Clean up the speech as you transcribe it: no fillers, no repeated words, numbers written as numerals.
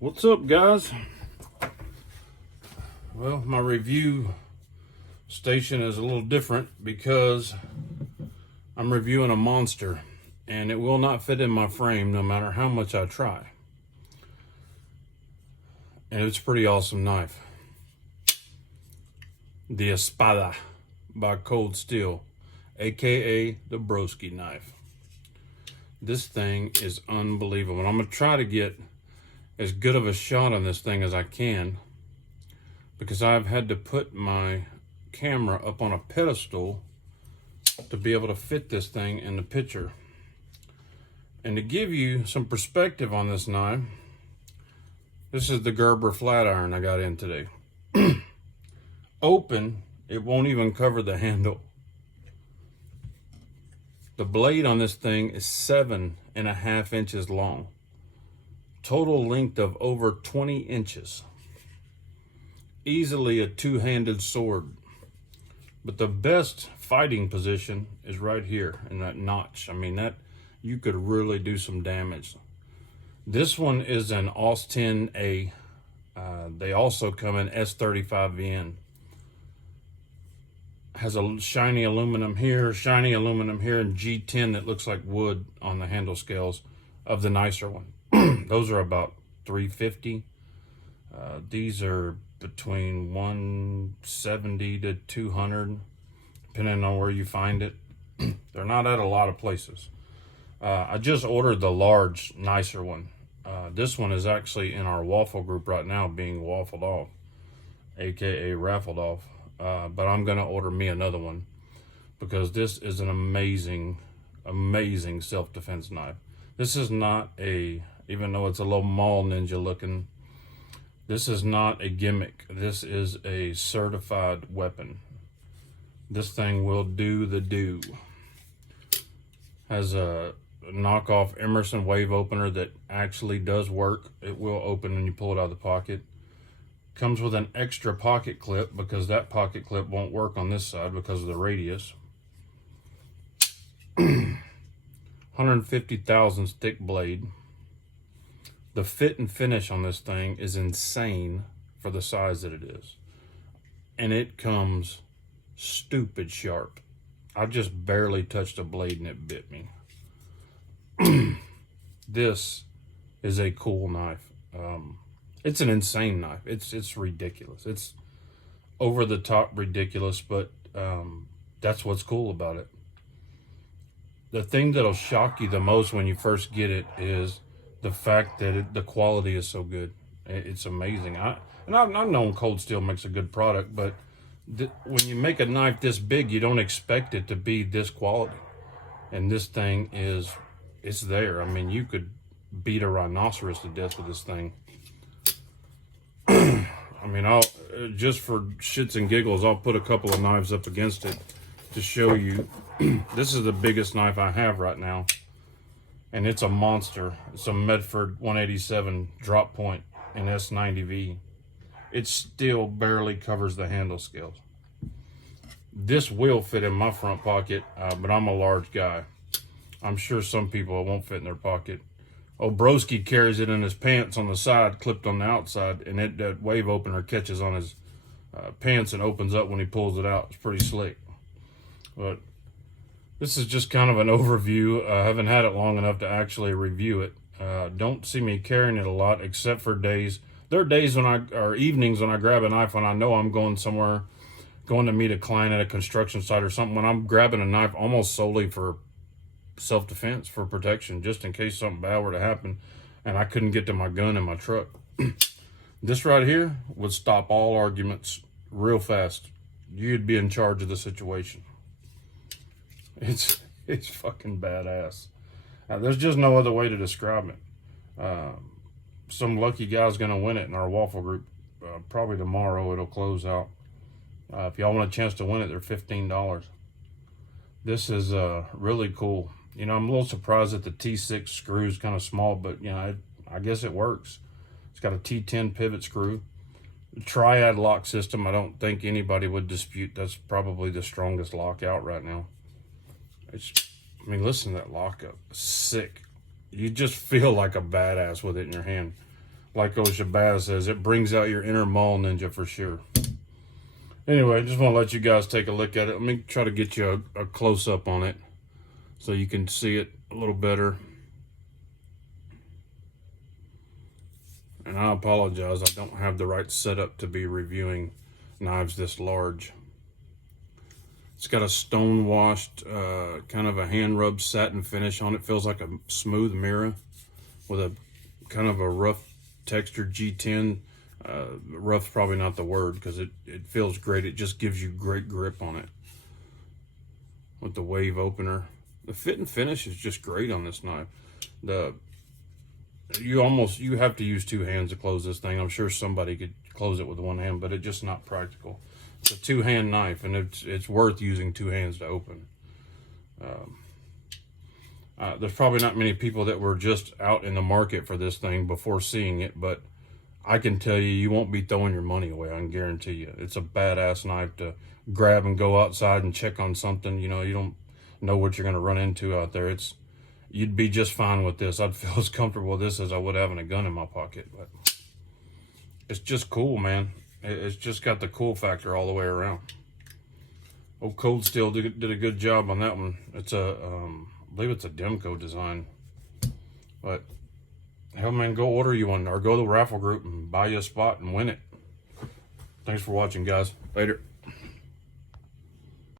What's up, guys? Well, my review station is a little different because I'm reviewing a monster and it will not fit in my frame no matter how much I try. And it's a pretty awesome knife. The Espada by Cold Steel, aka the Broski knife. This thing is unbelievable. And I'm going to try to get as good of a shot on this thing as I can, because I've had to put my camera up on a pedestal to be able to fit this thing in the picture. And to give you some perspective on this knife, this is the Gerber flat iron I got in today. Open, it won't even cover the handle. The blade on this thing is 7.5 inches long. Total length of over 20 inches. Easily a two-handed sword. But the best fighting position is right here in that notch. I mean, that you could really do some damage. This one is an Austin A. They also come in S35VN. Has a shiny aluminum here, and G10 that looks like wood on the handle scales of the nicer one. Those are about $350. These are between $170 to $200, depending on where you find it. They're not at a lot of places. I just ordered the large, nicer one. This one is actually in our waffle group right now, being waffled off, aka raffled off. But I'm gonna order me another one because this is an amazing self-defense knife. This is not a, even though it's a little mall ninja looking, this is not a gimmick. This is a certified weapon. This thing will do the do. Has a knockoff Emerson wave opener that actually does work. It will open when you pull it out of the pocket. Comes with an extra pocket clip because that pocket clip won't work on this side because of the radius. 150 thousandths thick blade. The fit and finish on this thing is insane for the size that it is. And it comes stupid sharp. I just barely touched a blade and it bit me. This is a cool knife. It's an insane knife. It's ridiculous. It's over the top ridiculous, but that's what's cool about it. The thing that'll shock you the most when you first get it is the fact that the quality is so good. It's amazing. I've known Cold Steel makes a good product, but when you make a knife this big, you don't expect it to be this quality. And this thing it's there. I mean, you could beat a rhinoceros to death with this thing. I mean, just for shits and giggles, I'll put a couple of knives up against it to show you. This is the biggest knife I have right now, and it's a monster. It's a Medford 187 drop point in S90V. It still barely covers the handle scales. This will fit in my front pocket, but I'm a large guy. I'm sure some people it won't fit in their pocket. Oh, Broski carries it in his pants on the side, clipped on the outside, and that wave opener catches on his pants and opens up when he pulls it out. It's pretty slick. But this is just kind of an overview. I haven't had it long enough to actually review it. Don't see me carrying it a lot, except for days. There are days or evenings when I grab a knife when I know I'm going somewhere, going to meet a client at a construction site or something, when I'm grabbing a knife almost solely for self-defense, for protection, just in case something bad were to happen and I couldn't get to my gun in my truck. This right here would stop all arguments real fast. You'd be in charge of the situation. It's fucking badass. There's just no other way to describe it. Some lucky guy's gonna win it in our waffle group. Probably tomorrow it'll close out. If y'all want a chance to win it, they're $15. This is really cool. You know, I'm a little surprised that the T6 screw is kind of small, but, you know, I guess it works. It's got a T10 pivot screw. The triad lock system, I don't think anybody would dispute. That's probably the strongest lock out right now. I mean, listen to that lockup. Sick. You just feel like a badass with it in your hand. like Espada says, it brings out your inner mall ninja for sure. Anyway, I just want to let you guys take a look at it. Let me try to get you a close-up on it so you can see it a little better. And I apologize, I don't have the right setup to be reviewing knives this large. It's got a stone washed, kind of a hand rubbed satin finish on it. Feels like a smooth mirror with a kind of a rough textured G10. Rough's probably not the word because it feels great. It just gives you great grip on it with the wave opener. The fit and finish is just great on this knife. You have to use two hands to close this thing. I'm sure somebody could close it with one hand, but it's just not practical. It's a two-hand knife, and it's worth using two hands to open. There's probably not many people that were just out in the market for this thing before seeing it, but I can tell you, you won't be throwing your money away. I can guarantee you. It's a badass knife to grab and go outside and check on something. You know, you don't know what you're going to run into out there. You'd be just fine with this. I'd feel as comfortable with this as I would having a gun in my pocket. But it's just cool, man. It's just got the cool factor all the way around. Old Cold Steel did a good job on that one. It's I believe it's a Demco design. But hell, man, go order you one or go to the raffle group and buy you a spot and win it. Thanks for watching, guys. Later.